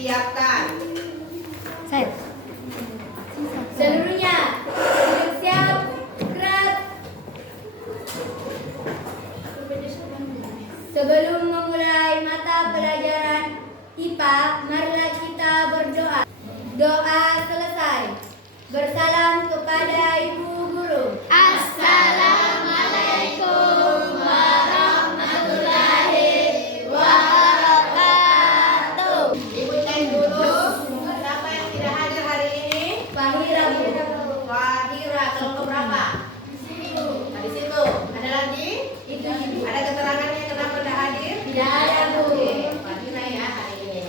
siapkan. Saya. Seluruhnya siap, gerak. Sebelum memulai mata pelajaran IPA, marilah kita berdoa. Doa selesai. Bersalam kepada Ibu Guru. Assalamualaikum warahmatullahi wabarakatuh. Ibu cek dulu. Siapa yang tidak hadir hari ini? Fahira, Bu. Fahira, kelompok berapa? Nah, di situ. Ada lagi? Itu. Ada keterangannya kenapa tidak hadir? Tidak ada, Bu. Oke, Fahira ya hari ini.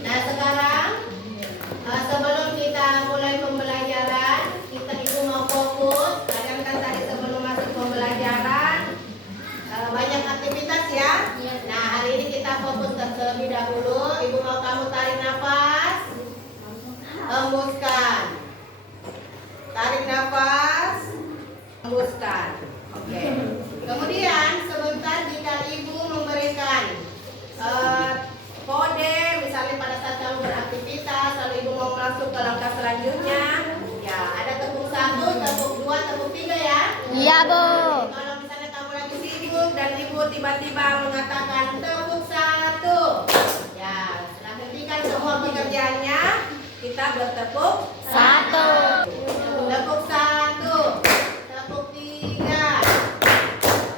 Nah, sekarang sebelum kita mulai pembelajaran, kita itu mau fokus. Kalian kan tadi sebelum masuk pembelajaran banyak aktivitas ya. Nah, hari ini kita fokus terlebih dahulu. Ibu mau kamu tarik nafas, hembuskan. Tarik nafas, hembuskan. Oke. Kemudian sebentar jika ibu memberikan kode, misalnya pada saat kamu beraktivitas, lalu ibu mau masuk ke langkah selanjutnya, ya ada tepuk 1, tepuk 2, tepuk 3 ya. Iya, Bu. Kalau misalnya kamu lagi sibuk dan ibu tiba-tiba mengatakan tepuk 1, ya setelah hentikan semua pekerjaannya, kita bertepuk 1. Tepuk 1, tepuk 3.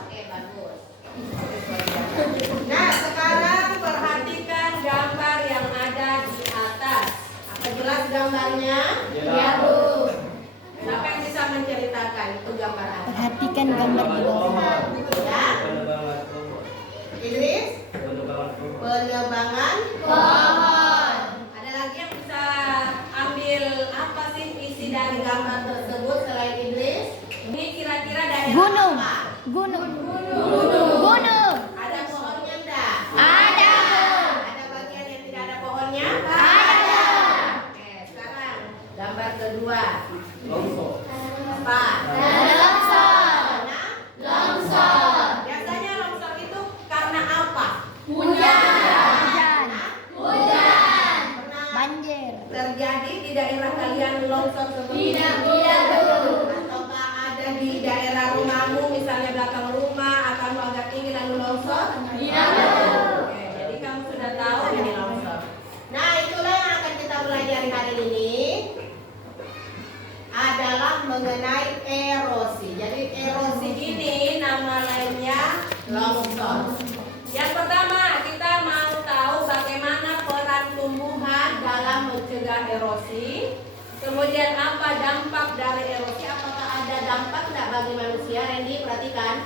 Oke, bagus. Nah, sekarang perhatikan gambar yang ada di atas. Apa jelas gambarnya? Ya, Bu. Siapa yang bisa menceritakan itu gambar apa? Perhatikan gambar di bawah. Ya, Idris? Penebangan Pohon. Ada lagi yang bisa ambil apa sih isi dari gambar tersebut selain Idris? Ini kira-kira daerah Gunung. apa? Gunung. Gunung. Ada pohonnya enggak? Ada, Bu. Ada bagian yang tidak ada pohonnya? Ada. Oke, sekarang gambar kedua. Apa? Longsor. Nah, Longsor. biasanya longsor itu karena apa? Hujan. Hujan. Pernah Banjir. terjadi di daerah kalian longsor seperti Tidak, itu? tidak, Bu. Ataukah ada di daerah rumahmu, misalnya belakang rumah, akan agak tinggi lalu longsor? Tidak, Bu. Oke, jadi kamu sudah tahu ini longsor. Nah, itulah yang akan kita pelajari hari ini adalah mengenai erosi. Jadi erosi ini nama lainnya longsor. Yang pertama kita mau tahu bagaimana peran tumbuhan dalam mencegah erosi. Kemudian apa dampak dari erosi? Apakah ada dampak tidak bagi manusia? Randy, perhatikan.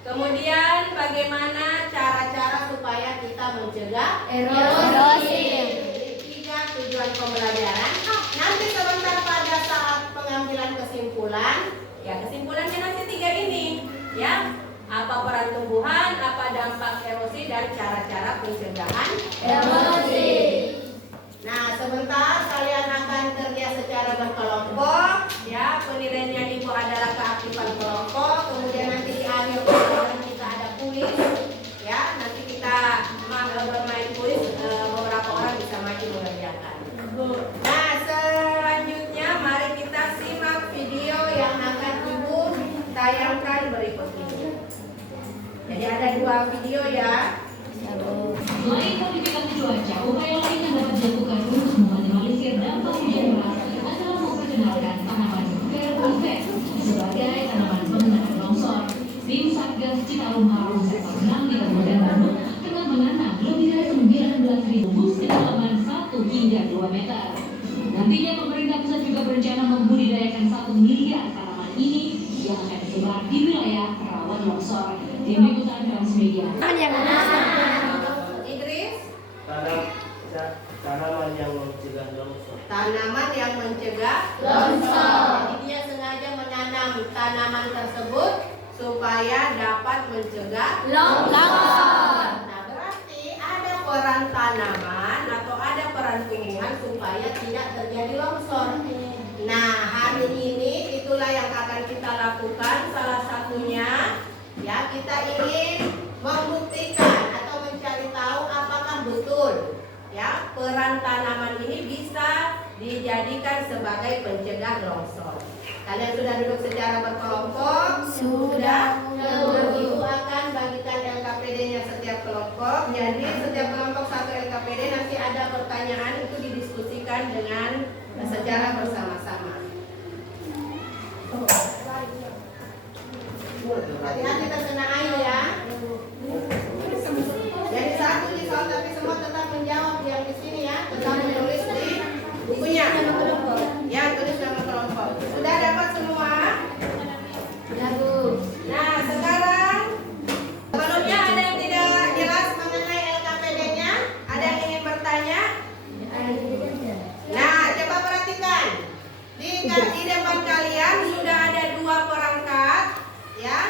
Kemudian bagaimana cara-cara supaya kita mencegah Erosi. Jadi 3 tujuan pembelajaran. Nanti sebentar pada saat pengambilan kesimpulan, ya kesimpulannya nanti 3 ini, ya. Apa peran tumbuhan, apa dampak erosi, dan cara-cara pencegahan Erosi. Nah, sebentar kalian akan kerja secara berkelompok, ya. Penilaiannya ibu adalah keaktifan kelompok. Kemudian nanti di akhir pelajaran kita ada kuis, ya. Nanti kita bermain kuis, beberapa orang bisa maju mengerjakan. Nah, selanjutnya mari kita simak video yang akan ibu tayangkan berikut ini. Jadi ada 2 video ya. Selain modifikasi cuaca, upaya lain yang dapat dilakukan untuk meminimalisir dampak hujan deras adalah memperkenalkan tanaman vertiver sebagai tanaman pengendali longsor. Tim Satgas Citarum Harum Sektor 6 di Kabupaten Bandung tengah menanam lebih dari 19.000 bus kedalaman 1 hingga 2 meter. Nantinya pemerintah pusat juga berencana membudidayakan 1 miliar tanaman ini yang akan disebar di wilayah rawan longsor. Tim Liputan Transmedia. Idris, tanaman yang mencegah longsor. tanaman yang mencegah Longsor. Jadi dia sengaja menanam tanaman tersebut supaya dapat mencegah Longsor. Nah, berarti ada peran tanaman atau ada peran tumbuhan supaya tidak terjadi longsor. Nah, hari ini itulah yang akan kita lakukan. Salah satunya, ya, kita ingin membuktikan atau mencari tahu apakah betul, ya, peran tanaman ini bisa dijadikan sebagai pencegah longsor. Kalian sudah duduk secara berkelompok? Sudah. Ibu akan bagikan LKPD-nya setiap kelompok. Jadi setiap kelompok satu LKPD, nanti ada pertanyaan itu didiskusikan dengan secara bersama-sama. Hati-hati terkena air ya. Jadi satu di soal tapi semua tetap menjawab yang di sini ya. Tetap menulis di bukunya. Ya, tulis nama kelompok. Sudah dapat semua? Ya, Bu. Nah, sekarang sebelumnya ada yang tidak jelas mengenai LKPD-nya? Ada yang ingin bertanya? Nah, coba perhatikan. Di depan kalian sudah ada 2 perangkat, ya.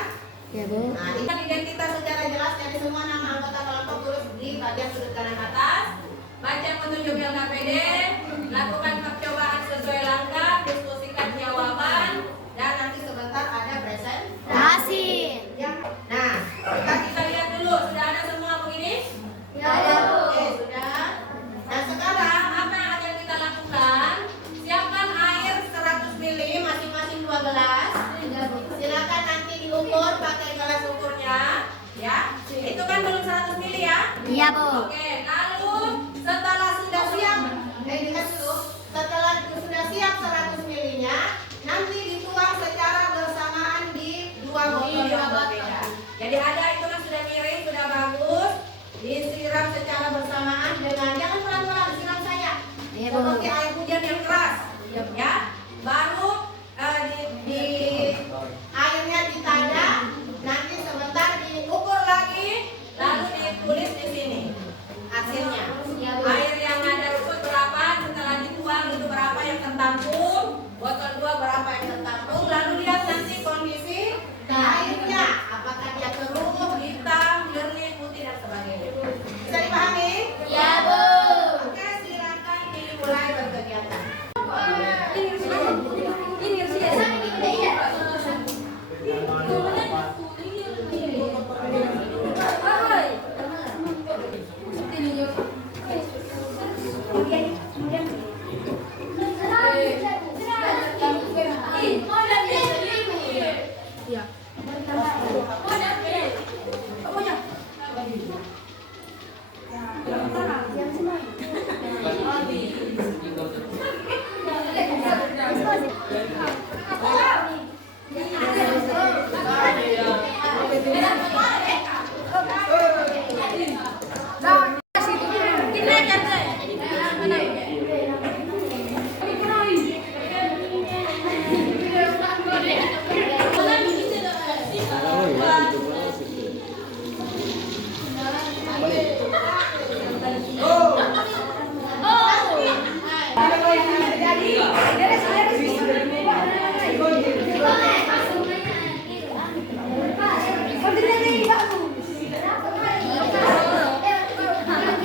Ya, Bu. Nah, ini identitas secara jelas dari semua nama anggota kelompok tulis di bagian sudut kanan atas. Baca petunjuk LKPD, lakukan percobaan sesuai langkah, diskusikan jawaban, dan nanti sebentar ada presentasi. Ya. Nah, kita lihat dulu, sudah ada semua begini? Ya, Bu. Oke, sudah. Nah, sekarang apa yang akan kita lakukan? Siapkan air 100 ml masing-masing 2 gelas. Silakan nanti diukur pakai gelas ukurnya, ya. Itu kan belum 100 ml ya? Iya, Bu. Oke, lalu setelah sudah siap, setelah sudah siap 100 ml-nya, nanti dituang secara bersamaan di 2 botol yang berbeda. Jadi ada itu kan sudah miring, sudah bagus, disiram secara bersamaan dengan jangan pelan-pelan, siram saja. Iya, Bu. Seperti air hujan yang keras, ya. Baru di airnya ditajam, nanti sebentar diukur lagi, lalu ditulis di sini hasilnya. Air yang ada itu berapa, setelah dituang itu berapa yang tertampung, botol 2 berapa yang tertampung, lalu lihat nanti kondisi airnya, apakah dia keruh, hitam, jernih, putih dan sebagainya. Bisa dipahami? Ya, Bu. Oke, silakan dimulai berkegiatan.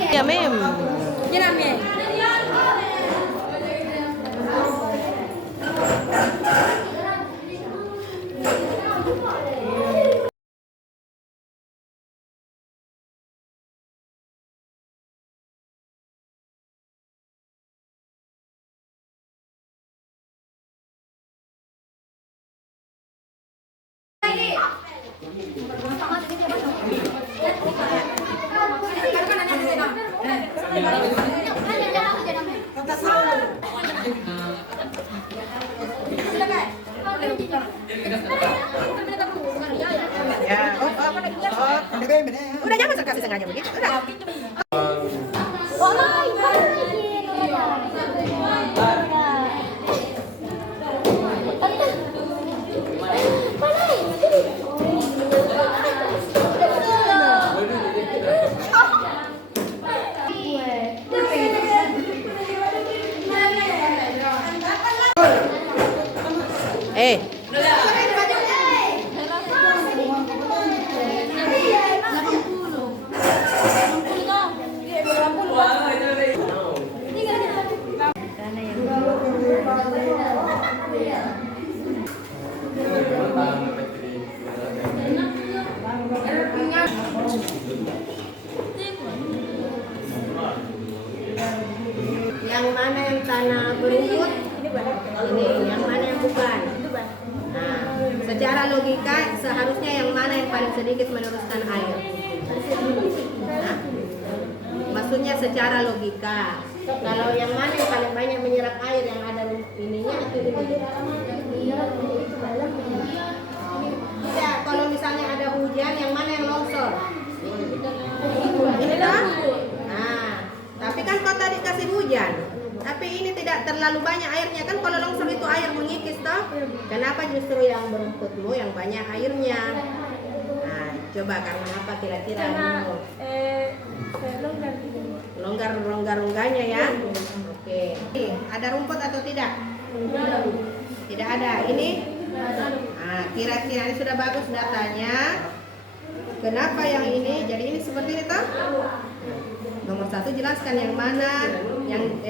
Ya, Mem. Udah jangan kasih sengaja begitu. Udah. logika seharusnya yang mana yang paling sedikit meneruskan air? Nah, maksudnya secara logika. Kalau yang mana yang paling banyak menyerap air, yang ada ininya atau ini? Tidak, kalau misalnya ada hujan, yang mana yang longsor? Ini kan? Nah, tapi kan kau tadi kasih hujan. Tapi ini tidak terlalu banyak airnya kan, kalau longsor itu air mengikis toh. Kenapa justru yang berumputmu yang banyak airnya? Nah, coba karena apa kira-kira? Longgar-longgarnya ya. Oke. Ada rumput atau tidak? Tidak ada. Ini? Nah, kira-kira ini sudah bagus datanya. Kenapa yang ini? Jadi ini seperti ini toh? Nomor 1 jelaskan yang mana, yang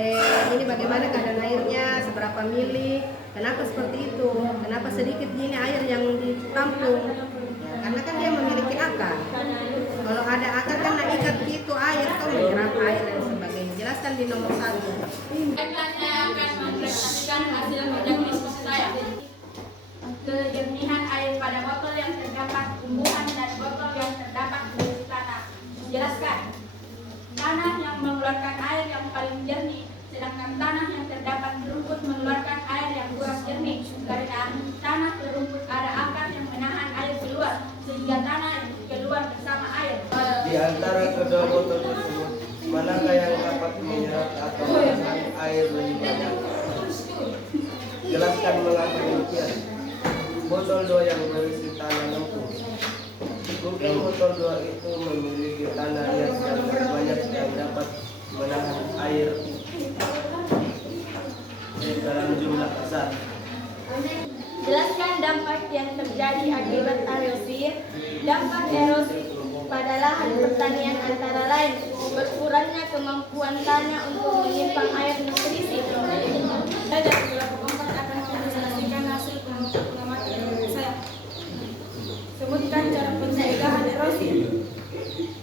ini bagaimana keadaan airnya, seberapa mili, kenapa seperti itu, kenapa sedikit gini air yang ditampung, ya, karena kan dia memiliki akar. Kalau ada akar kan ikat gitu air tuh menyerap air dan sebagainya. Jelaskan di nomor 1. Saya akan mempresentasikan hasil kerja diskusi saya. Kejernihan air pada botol yang terdapat tumbuhan dan botol yang terdapat besi tanah. Jelaskan. Tanah yang mengeluarkan air yang paling jernih, sedangkan tanah yang terdapat rumput mengeluarkan air yang kurang jernih. Karena tanah berumput ada akar yang menahan air keluar, sehingga tanah keluar bersama air. Di antara kedua botol tersebut, manakah yang dapat menyerap atau menahan air lebih banyak? Jelaskan mengapa demikian. Botol 2 yang berisi tanah lempung. Mungkin botol 2 itu memiliki tanah hias yang banyak yang dapat menahan air dalam jumlah besar. Jelaskan dampak yang terjadi akibat erosi. Dampak erosi pada lahan pertanian antara lain berkurangnya kemampuan tanah untuk menyimpan air nutrisi. Saya dari kelompok 4 akan mempresentasikan hasil pengamatan saya. Sebutkan cara pencegahan erosi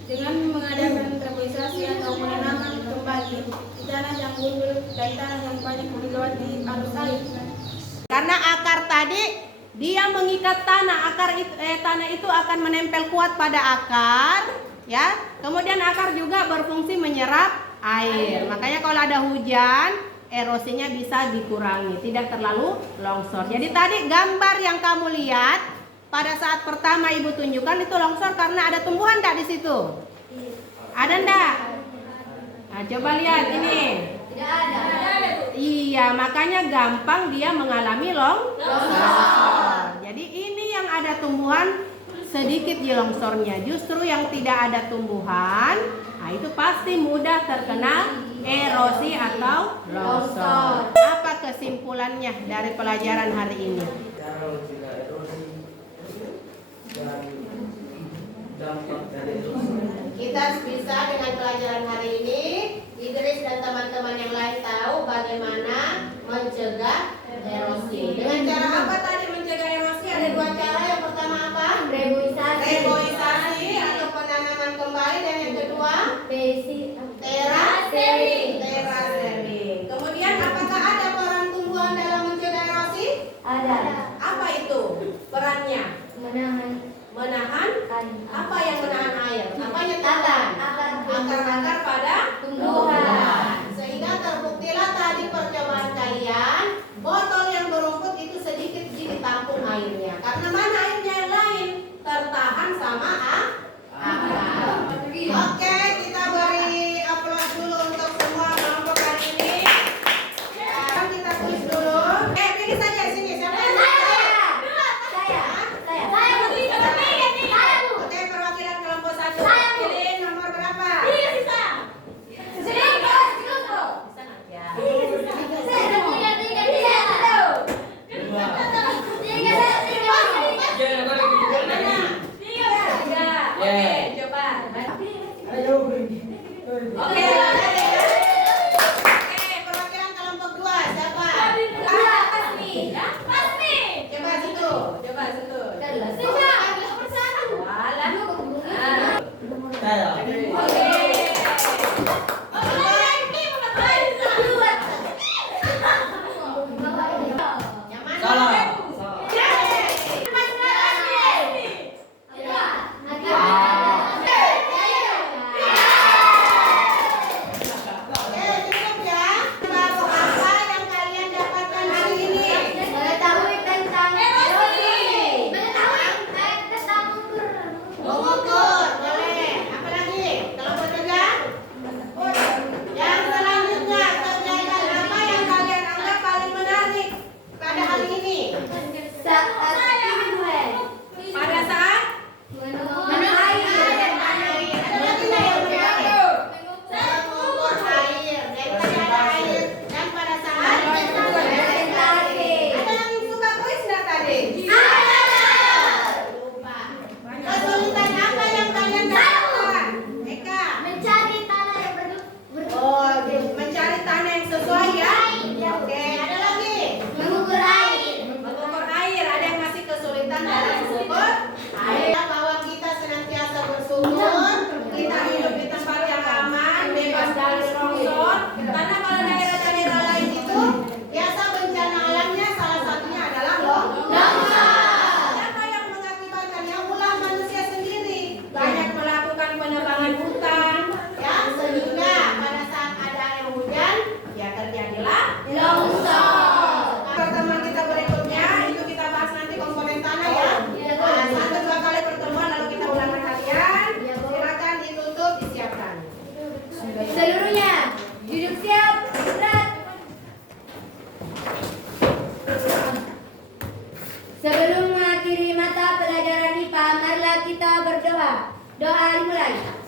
dengan mengadakan reboisasi atau penanaman kembali di tanah yang gundul dan tanah yang banyak dilewati arus air. Karena akar tadi dia mengikat tanah, tanah itu akan menempel kuat pada akar, ya. Kemudian akar juga berfungsi menyerap air. Makanya kalau ada hujan, erosinya bisa dikurangi, tidak terlalu longsor. Jadi tadi gambar yang kamu lihat pada saat pertama Ibu tunjukkan itu longsor karena ada tumbuhan enggak di situ? Ada enggak? Nah, coba lihat ini. Tidak ada. Iya, makanya gampang dia mengalami longsor. Jadi ini yang ada tumbuhan sedikit di longsornya. Justru yang tidak ada tumbuhan, nah itu pasti mudah terkena erosi atau longsor. Apa kesimpulannya dari pelajaran hari ini? Cara mencegah erosi dan dampak dari erosi. Kita bisa dengan pelajaran hari ini, Idris dan teman-teman yang lain tahu bagaimana mencegah erosi. Dengan cara apa tadi mencegah erosi? Ada 2 cara. Yang pertama apa? Reboisasi atau penanaman kembali, dan yang kedua terasering. Kemudian apakah ada peran tumbuhan dalam mencegah erosi? Ada. Apa itu perannya? Menahan Apa yang menahan air? Apanya Akar. Akar-akar pada tumbuhan. Sehingga terbuktilah tadi percobaan kalian, botol yang berumput itu sedikit ditampung airnya. Karena mana airnya yang lain tertahan sama akar. Oke, kita beri aplaus dulu untuk semua kelompok hari ini. Sekarang kita tulis dulu. Pilih saja sini. Siapa yang Oke, perwakilan kelompok 1. Pilih nomor berapa? Doa dimulai.